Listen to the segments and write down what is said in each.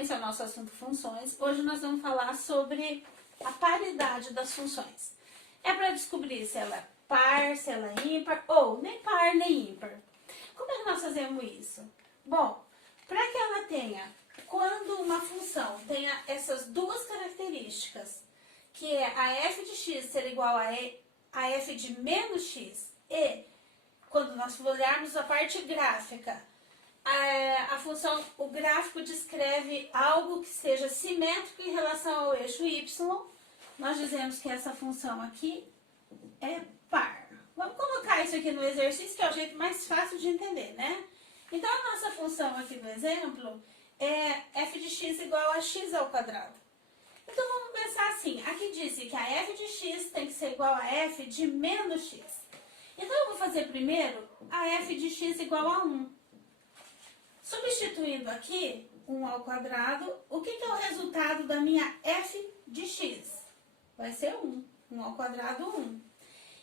sequência ao nosso assunto funções, hoje nós vamos falar sobre a paridade das funções. É para descobrir se ela é par, se ela é ímpar, ou nem par nem ímpar. Como é que nós fazemos isso? Bom, para que ela tenha, quando uma função tenha essas duas características, que é a f de x ser igual a f de menos x, e quando nós olharmos a parte gráfica, a função, o gráfico descreve algo que seja simétrico em relação ao eixo y, nós dizemos que essa função aqui é par. Vamos colocar isso aqui no exercício, que é o jeito mais fácil de entender, né? Então, a nossa função aqui no exemplo é f de x igual a x ao quadrado. Então, vamos pensar assim, aqui disse que a f de x tem que ser igual a f de menos x. Então, eu vou fazer primeiro a f de x igual a 1. Substituindo aqui 1 ao quadrado, o que é o resultado da minha f de x? Vai ser 1. 1 ao quadrado, 1.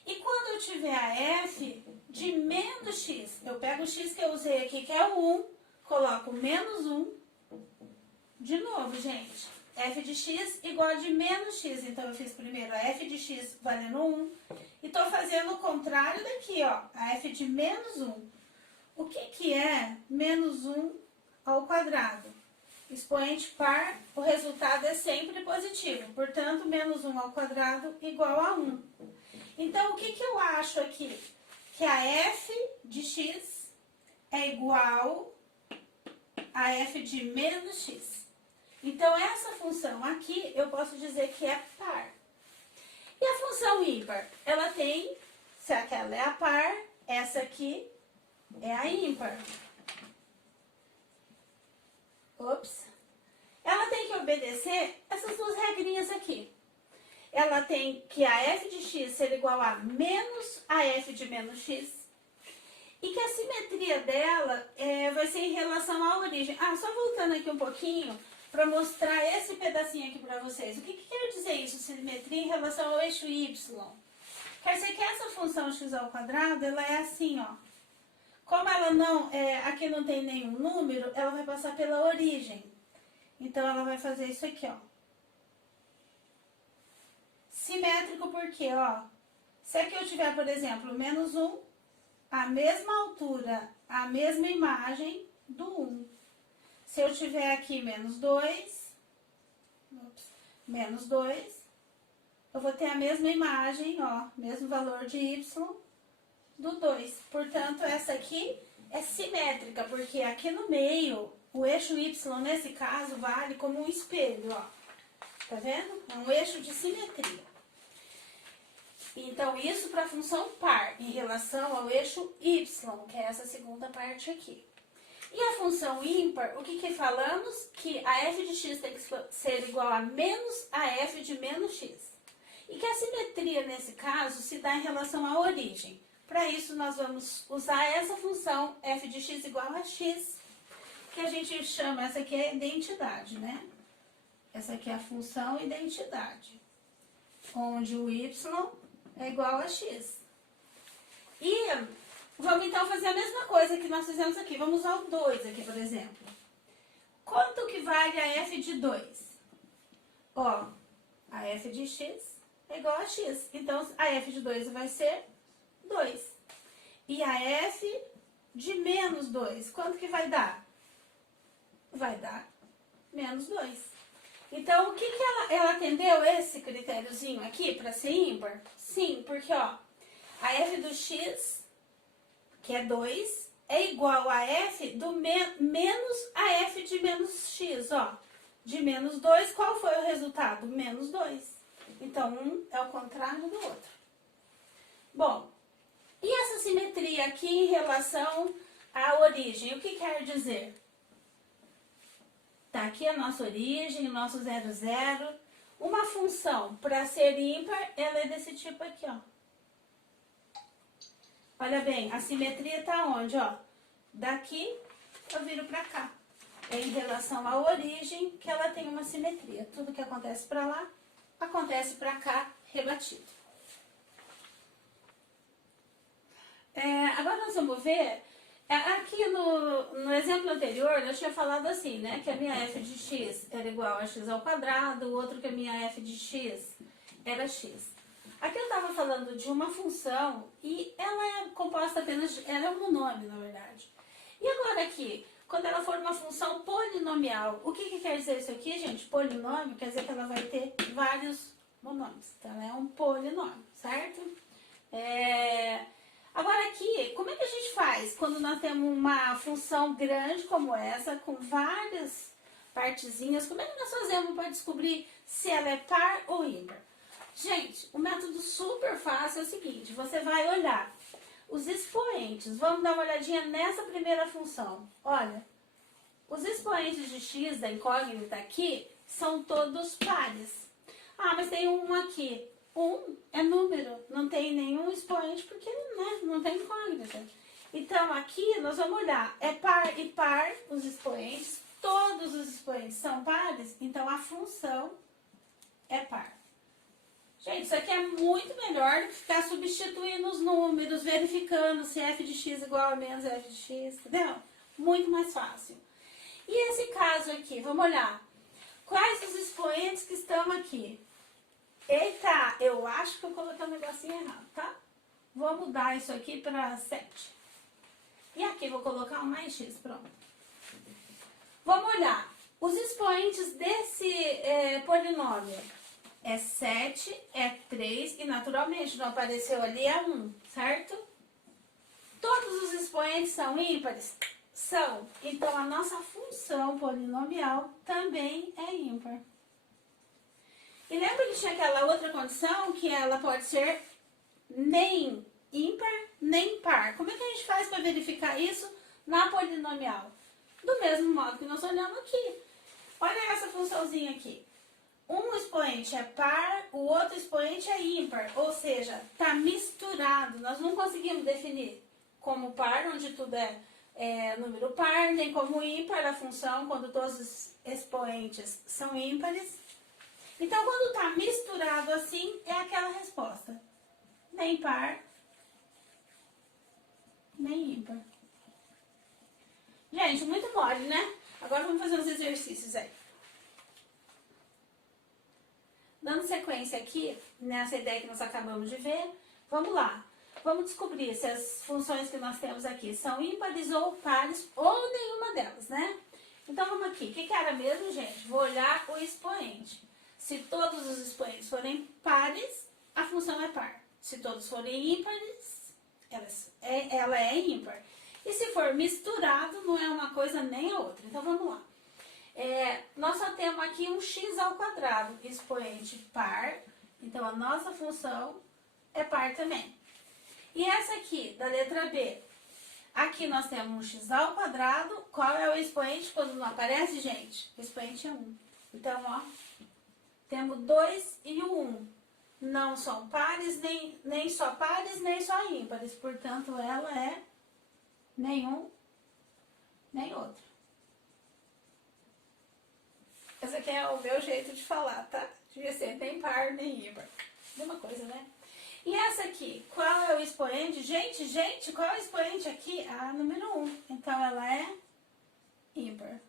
E quando eu tiver a f de menos x, eu pego o x que eu usei aqui, que é o 1, coloco menos 1. De novo, gente, f de x igual a de menos x. Então, eu fiz primeiro a f de x valendo 1. E estou fazendo o contrário daqui, ó, a f de menos 1. O que é menos 1 ao quadrado? Expoente par, o resultado é sempre positivo. Portanto, menos 1 ao quadrado igual a 1. Então, o que eu acho aqui? Que a f de x é igual a f de menos x. Então, essa função aqui, eu posso dizer que é par. E a função ímpar? Ela tem, se aquela é a par, essa aqui é a ímpar. Ops. Ela tem que obedecer essas duas regrinhas aqui. Ela tem que a f de x ser igual a menos a f de menos x. E que a simetria dela vai ser em relação à origem. Só voltando aqui um pouquinho para mostrar esse pedacinho aqui para vocês. O que quer dizer isso, simetria em relação ao eixo y? Quer dizer que essa função x ao quadrado, ela é assim, ó. Como ela não, aqui não tem nenhum número, ela vai passar pela origem. Então, ela vai fazer isso aqui, ó. Simétrico porque, ó, se aqui eu tiver, por exemplo, menos 1, a mesma altura, a mesma imagem do 1. Se eu tiver aqui menos 2, eu vou ter a mesma imagem, ó, mesmo valor de y, do 2. Portanto, essa aqui é simétrica, porque aqui no meio, o eixo y, nesse caso, vale como um espelho, ó. Tá vendo? É um eixo de simetria. Então, isso para a função par, em relação ao eixo y, que é essa segunda parte aqui. E a função ímpar, o que falamos? Que a f de x tem que ser igual a menos a f de menos x. E que a simetria, nesse caso, se dá em relação à origem. Para isso, nós vamos usar essa função f de x igual a x, que a gente chama, essa aqui é identidade, né? Essa aqui é a função identidade, onde o y é igual a x. E vamos então fazer a mesma coisa que nós fizemos aqui. Vamos usar o 2 aqui, por exemplo. Quanto que vale a f de 2? Ó, a f de x é igual a x. Então, a f de 2 vai ser 2. E a f de menos 2, quanto que vai dar? Vai dar menos 2. Então, o que ela atendeu esse critériozinho aqui para ser ímpar? Sim, porque, ó, a f do x, que é 2, é igual a f do menos a f de menos x, ó. De menos 2, qual foi o resultado? Menos 2. Então, um é o contrário do outro. Bom, e essa simetria aqui em relação à origem, o que quer dizer? Tá aqui a nossa origem, o nosso 0, 0. Uma função, para ser ímpar, ela é desse tipo aqui, ó. Olha bem, a simetria tá onde, ó? Daqui eu viro para cá. É em relação à origem que ela tem uma simetria. Tudo que acontece para lá, acontece para cá, rebatido. Agora nós vamos ver Aqui no exemplo anterior, eu tinha falado assim, né? Que a minha f de x era igual a x ao quadrado, o outro que a minha f de x era x. Aqui eu estava falando de uma função e ela é composta apenas de... Ela é um monômio, na verdade. E agora aqui, quando ela for uma função polinomial, o que quer dizer isso aqui, gente? Polinômio quer dizer que ela vai ter vários monômios. Então, ela é um polinômio, certo? Agora aqui, como é que a gente faz quando nós temos uma função grande como essa, com várias partezinhas? Como é que nós fazemos para descobrir se ela é par ou ímpar? Gente, o método super fácil é o seguinte, você vai olhar os expoentes. Vamos dar uma olhadinha nessa primeira função. Olha, os expoentes de x da incógnita aqui são todos pares. Ah, mas tem um aqui. Um é número, não tem nenhum expoente porque não tem incógnita. Então aqui nós vamos olhar, é par e par os expoentes, todos os expoentes são pares, então a função é par. Gente, isso aqui é muito melhor do que ficar substituindo os números, verificando se f de x igual a menos f de x, entendeu? Muito mais fácil. E esse caso aqui, vamos olhar. Quais os expoentes que estão aqui? Eita, eu acho que eu coloquei um negocinho errado, tá? Vou mudar isso aqui para 7. E aqui vou colocar um mais x, pronto. Vamos olhar. Os expoentes desse polinômio é 7, é 3 e naturalmente não apareceu ali é 1, certo? Todos os expoentes são ímpares? São. Então a nossa função polinomial também é ímpar. E lembra que tinha aquela outra condição que ela pode ser nem ímpar, nem par. Como é que a gente faz para verificar isso na polinomial? Do mesmo modo que nós olhamos aqui. Olha essa funçãozinha aqui. Um expoente é par, o outro expoente é ímpar. Ou seja, está misturado. Nós não conseguimos definir como par, onde tudo é número par, nem como ímpar a função, quando todos os expoentes são ímpares. Então, quando está misturado assim, é aquela resposta. Nem par, nem ímpar. Gente, muito mole, né? Agora vamos fazer uns exercícios aí. Dando sequência aqui, nessa ideia que nós acabamos de ver, vamos lá. Vamos descobrir se as funções que nós temos aqui são ímpares ou pares, ou nenhuma delas, né? Então, vamos aqui. O que era mesmo, gente? Vou olhar o expoente. Se todos os expoentes forem pares, a função é par. Se todos forem ímpares, ela é ímpar. E se for misturado, não é uma coisa nem a outra. Então, vamos lá. Nós só temos aqui um x ao quadrado, expoente par. Então, a nossa função é par também. E essa aqui, da letra B. Aqui nós temos um x ao quadrado. Qual é o expoente quando não aparece, gente? O expoente é 1. Então, ó, temos 2 e o 1. Não são pares, nem só pares, nem só ímpares. Portanto, ela é nenhum, nem outro. Esse aqui é o meu jeito de falar, tá? Devia ser nem par, nem ímpar. Mesma coisa, né? E essa aqui, qual é o expoente? Gente, qual é o expoente aqui? Ah, número 1. Então, ela é ímpar.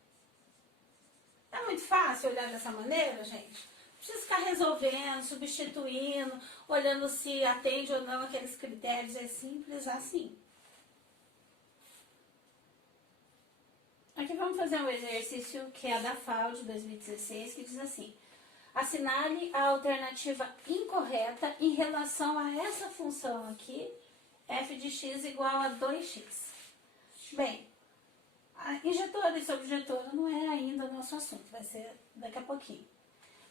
É muito fácil olhar dessa maneira, gente? Não precisa ficar resolvendo, substituindo, olhando se atende ou não aqueles critérios. É simples assim. Aqui vamos fazer um exercício que é da FAO de 2016, que diz assim: assinale a alternativa incorreta em relação a essa função aqui, f de x igual a 2x. Bem, injetora e sobjetora não é ainda o nosso assunto, vai ser daqui a pouquinho.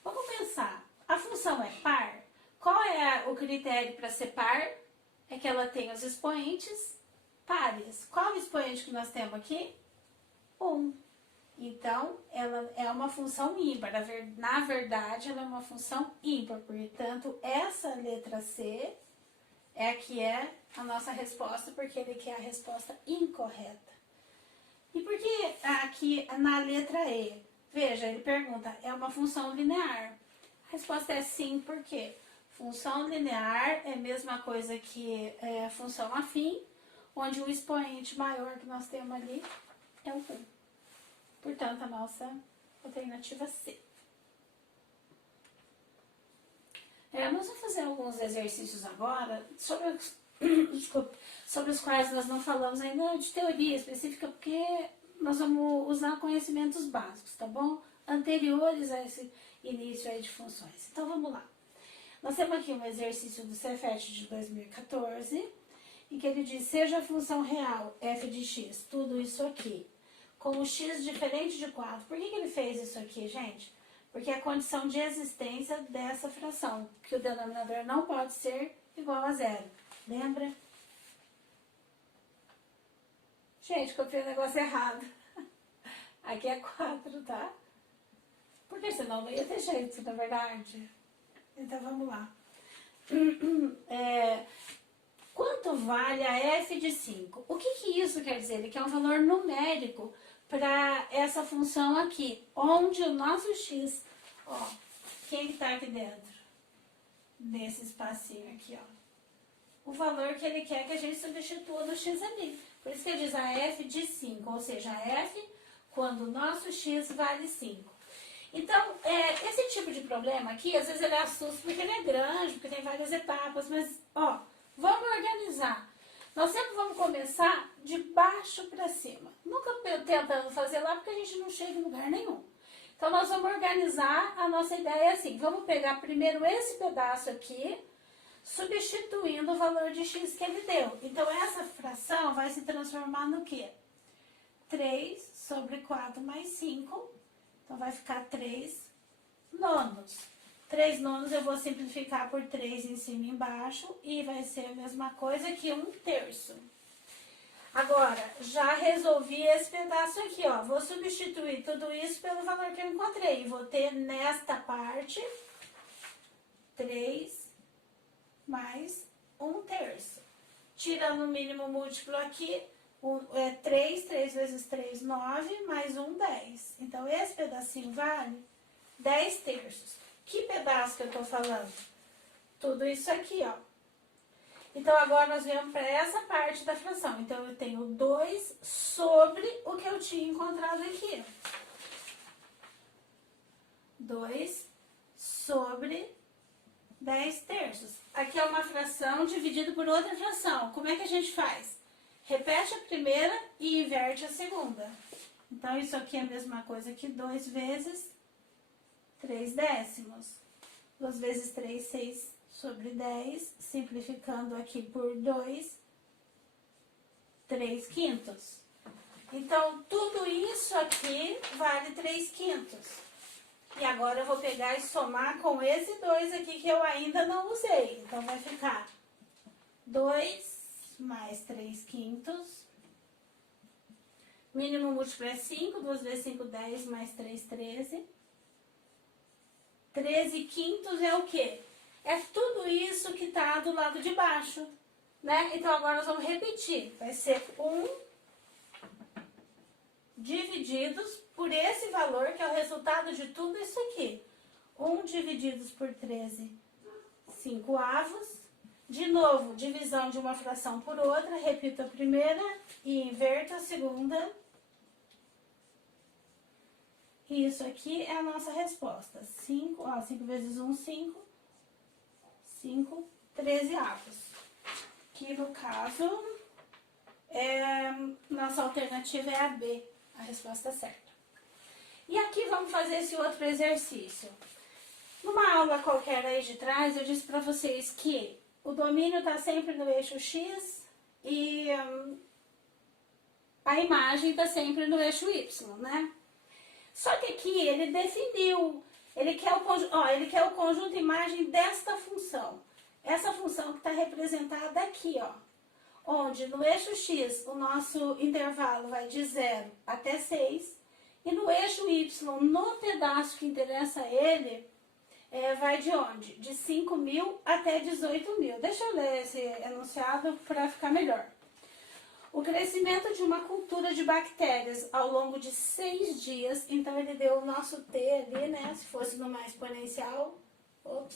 Vamos pensar, a função é par? Qual é o critério para ser par? É que ela tem os expoentes pares. Qual o expoente que nós temos aqui? 1. Então, ela é uma função ímpar. Na verdade, ela é uma função ímpar. Portanto, essa letra C é a que é a nossa resposta, porque ele quer a resposta incorreta. E por que aqui na letra E? Veja, ele pergunta, é uma função linear? A resposta é sim, por quê? Função linear é a mesma coisa que função afim. onde o expoente maior que nós temos ali é o 1. Portanto, a nossa alternativa C. Nós vamos fazer alguns exercícios agora sobre os quais nós não falamos ainda de teoria específica, porque nós vamos usar conhecimentos básicos, tá bom? Anteriores a esse início aí de funções. Então, vamos lá. Nós temos aqui um exercício do Cefet de 2014, em que ele diz, seja a função real f de x, tudo isso aqui, com o x diferente de 4. Por que ele fez isso aqui, gente? Porque é a condição de existência dessa fração, que o denominador não pode ser igual a 0. Lembra? Gente, copiei o negócio errado. Aqui é 4, tá? Porque senão não ia ter jeito, na verdade. Então, vamos lá. Quanto vale a f de 5? O que isso quer dizer? Ele quer um valor numérico para essa função aqui, onde o nosso x, ó, quem está aqui dentro? Nesse espacinho aqui, ó. O valor que ele quer que a gente substitua no x ali. Por isso que ele diz a f de 5, ou seja, a f quando o nosso x vale 5. Então, esse tipo de problema aqui, às vezes ele assusta porque ele é grande, porque tem várias etapas, mas, ó, vamos organizar. Nós sempre vamos começar de baixo para cima. Nunca tentando fazer lá porque a gente não chega em lugar nenhum. Então, nós vamos organizar a nossa ideia assim. Vamos pegar primeiro esse pedaço aqui, substituindo o valor de x que ele deu. Então, essa fração vai se transformar no quê? 3 sobre 4 mais 5. Então, vai ficar 3 nonos. 3 nonos eu vou simplificar por 3 em cima e embaixo e vai ser a mesma coisa que 1/3. Agora, já resolvi esse pedaço aqui, ó. Vou substituir tudo isso pelo valor que eu encontrei. Vou ter nesta parte 3 mais 1/3. Tirando o mínimo múltiplo aqui, 3 vezes 3, 9, mais 1, 10. Então, esse pedacinho vale 10/3. Que pedaço que eu tô falando? Tudo isso aqui, ó. Então, agora nós viemos para essa parte da fração. Então, eu tenho 2 sobre o que eu tinha encontrado aqui. 2 sobre 10/3. Aqui é uma fração dividida por outra fração. Como é que a gente faz? Repete a primeira e inverte a segunda. Então, isso aqui é a mesma coisa que 2 vezes 3 décimos. 2 vezes 3, 6 sobre 10. Simplificando aqui por 2, 3 quintos. Então, tudo isso aqui vale 3 quintos. E agora eu vou pegar e somar com esse 2 aqui que eu ainda não usei. Então, vai ficar 2 mais 3 quintos. Mínimo múltiplo é 5. 2 vezes 5, 10, mais 3, 13. 13 quintos é o quê? É tudo isso que está do lado de baixo, né? Então, agora nós vamos repetir. Vai ser 1 divididos por esse valor, que é o resultado de tudo isso aqui. 1 divididos por 13, 5/8. De novo, divisão de uma fração por outra. Repito a primeira e inverto a segunda. E isso aqui é a nossa resposta. 5, ó, 5 vezes 1, 5. 5, 13/8. Que no caso, nossa alternativa é a B, a resposta certa. E aqui vamos fazer esse outro exercício. Numa aula qualquer aí de trás, eu disse para vocês que o domínio está sempre no eixo X e a imagem está sempre no eixo Y, né? Só que aqui ele definiu, ele quer o conjunto imagem desta função. Essa função que está representada aqui, ó. Onde no eixo X o nosso intervalo vai de 0 até 6. E no eixo Y, no pedaço que interessa a ele, vai de onde? De 5.000 até 18.000. Deixa eu ler esse enunciado para ficar melhor. O crescimento de uma cultura de bactérias ao longo de 6 dias, então ele deu o nosso T ali, né? Se fosse numa exponencial, o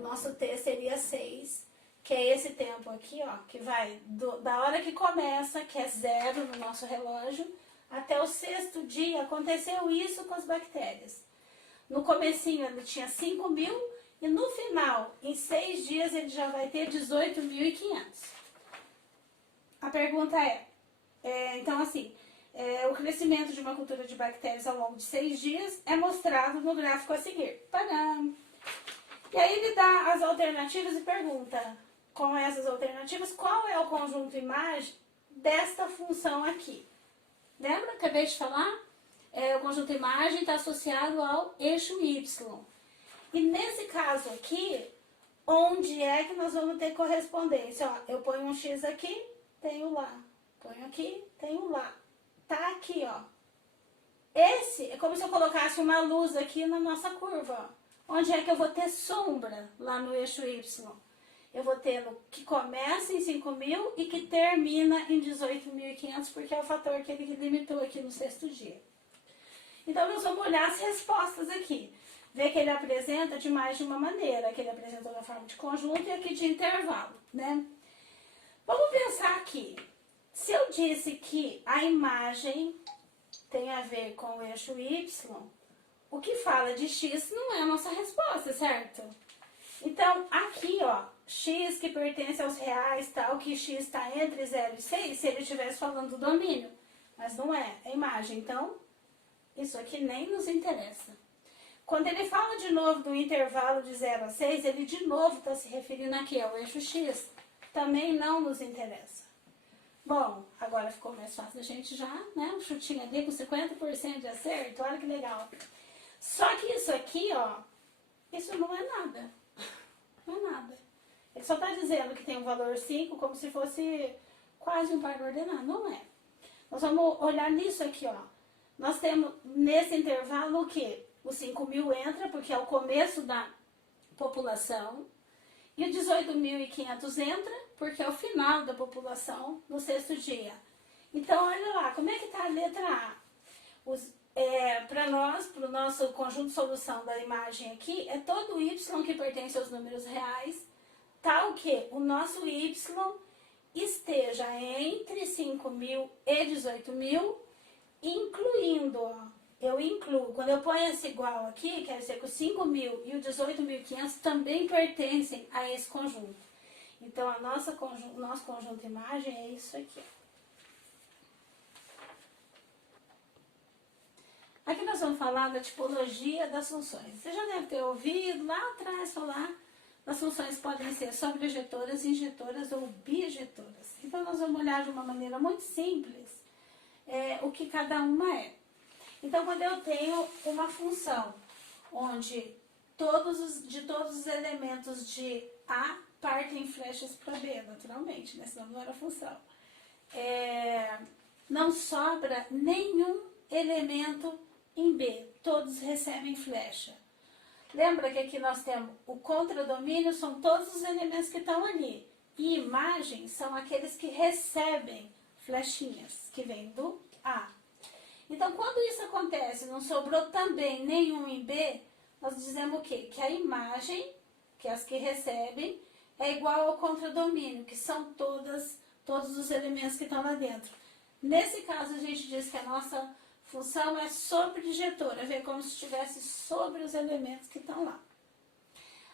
nosso T seria 6. que é esse tempo aqui, ó, que vai da hora que começa, que é 0 no nosso relógio, até o 6º dia, aconteceu isso com as bactérias. No comecinho ele tinha 5.000 e no final, em 6 dias, ele já vai ter 18.500. A pergunta então assim, o crescimento de uma cultura de bactérias ao longo de 6 dias é mostrado no gráfico a seguir. Tadam! E aí ele dá as alternativas e pergunta, com essas alternativas, qual é o conjunto imagem desta função aqui. Lembra? Acabei de falar? O conjunto imagem está associado ao eixo Y. E nesse caso aqui, onde é que nós vamos ter correspondência? Ó, eu ponho um X aqui, tenho lá. Ponho aqui, tenho lá. Tá aqui, ó. Esse é como se eu colocasse uma luz aqui na nossa curva, ó. Onde é que eu vou ter sombra lá no eixo Y? Eu vou ter no que começa em 5.000 e que termina em 18.500, porque é o fator que ele limitou aqui no 6º dia. Então, nós vamos olhar as respostas aqui. Ver que ele apresenta de mais de uma maneira, que ele apresentou na forma de conjunto e aqui de intervalo, né? Vamos pensar aqui. Se eu disse que a imagem tem a ver com o eixo Y, o que fala de X não é a nossa resposta, certo? Então, aqui, ó, X que pertence aos reais, tal, que X está entre 0 e 6, se ele estivesse falando do domínio. Mas não é a imagem. Então, isso aqui nem nos interessa. Quando ele fala de novo do intervalo de 0 a 6, ele de novo está se referindo aqui ao eixo X. Também não nos interessa. Bom, agora ficou mais fácil da gente já, né? Um chutinho ali com 50% de acerto, olha que legal. Só que isso aqui, ó, isso não é nada. Não é nada. Ele só está dizendo que tem um valor 5 como se fosse quase um par ordenado. Não é. Nós vamos olhar nisso aqui, ó. Nós temos nesse intervalo o quê? O 5.000 entra porque é o começo da população. E o 18.500 entra porque é o final da população no 6º dia. Então, olha lá, como é que está a letra A? Para nós, para o nosso conjunto de solução da imagem aqui, é todo Y que pertence aos números reais, tal que o nosso Y esteja entre 5.000 e 18.000, incluindo, ó, eu incluo, quando eu ponho esse igual aqui, quer dizer que o 5.000 e o 18.500 também pertencem a esse conjunto. Então, o nosso conjunto imagem é isso aqui. Aqui nós vamos falar da tipologia das funções. Você já deve ter ouvido lá atrás falar das funções que podem ser sobrejetoras, injetoras ou bijetoras. Então, nós vamos olhar de uma maneira muito simples o que cada uma é. Então, quando eu tenho uma função onde todos os elementos de A partem flechas para B, naturalmente, né? Senão não era função. Não sobra nenhum elemento em B, todos recebem flecha. Lembra que aqui nós temos o contradomínio, são todos os elementos que estão ali. E imagem são aqueles que recebem flechinhas, que vêm do A. Então, quando isso acontece, não sobrou também nenhum em B, nós dizemos o quê? Que a imagem, que é as que recebem, é igual ao contradomínio, que são todos os elementos que estão lá dentro. Nesse caso, a gente diz que a nossa função é sobredigetora, vê como se estivesse sobre os elementos que estão lá.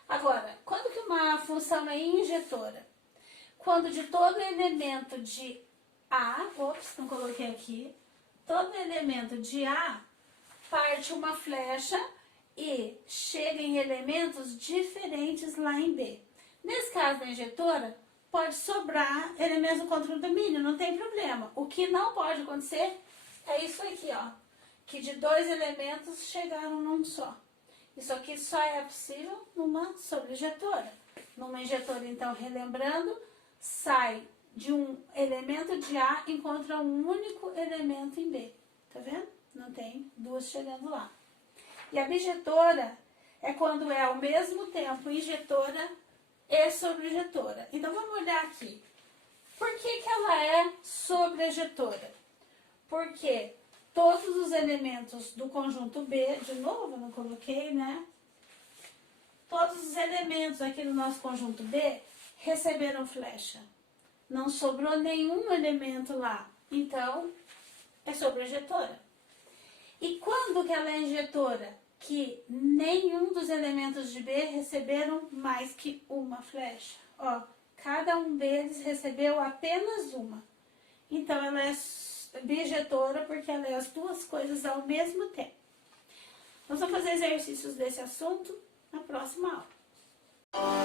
Agora, quando que uma função é injetora? Quando de todo elemento de A, não coloquei aqui, todo elemento de A parte uma flecha e chega em elementos diferentes lá em B. Nesse caso da injetora, pode sobrar elementos do contradomínio, não tem problema. O que não pode acontecer é isso aqui, ó, que de 2 elementos chegaram num só. Isso aqui só é possível numa sobreinjetora. Numa injetora, então, relembrando, sai de um elemento de A, encontra um único elemento em B. Tá vendo? Não tem duas chegando lá. E a bijetora é quando é ao mesmo tempo injetora e sobreinjetora. Então, vamos olhar aqui. Por que ela é sobreinjetora? Porque todos os elementos do conjunto B, de novo, eu não coloquei, né? Todos os elementos aqui do nosso conjunto B receberam flecha. Não sobrou nenhum elemento lá. Então, é sobrejetora. E quando que ela é injetora? Que nenhum dos elementos de B receberam mais que uma flecha. Ó, cada um deles recebeu apenas uma. Então, ela é bijetora porque ela é as duas coisas ao mesmo tempo. Nós vamos fazer exercícios desse assunto na próxima aula.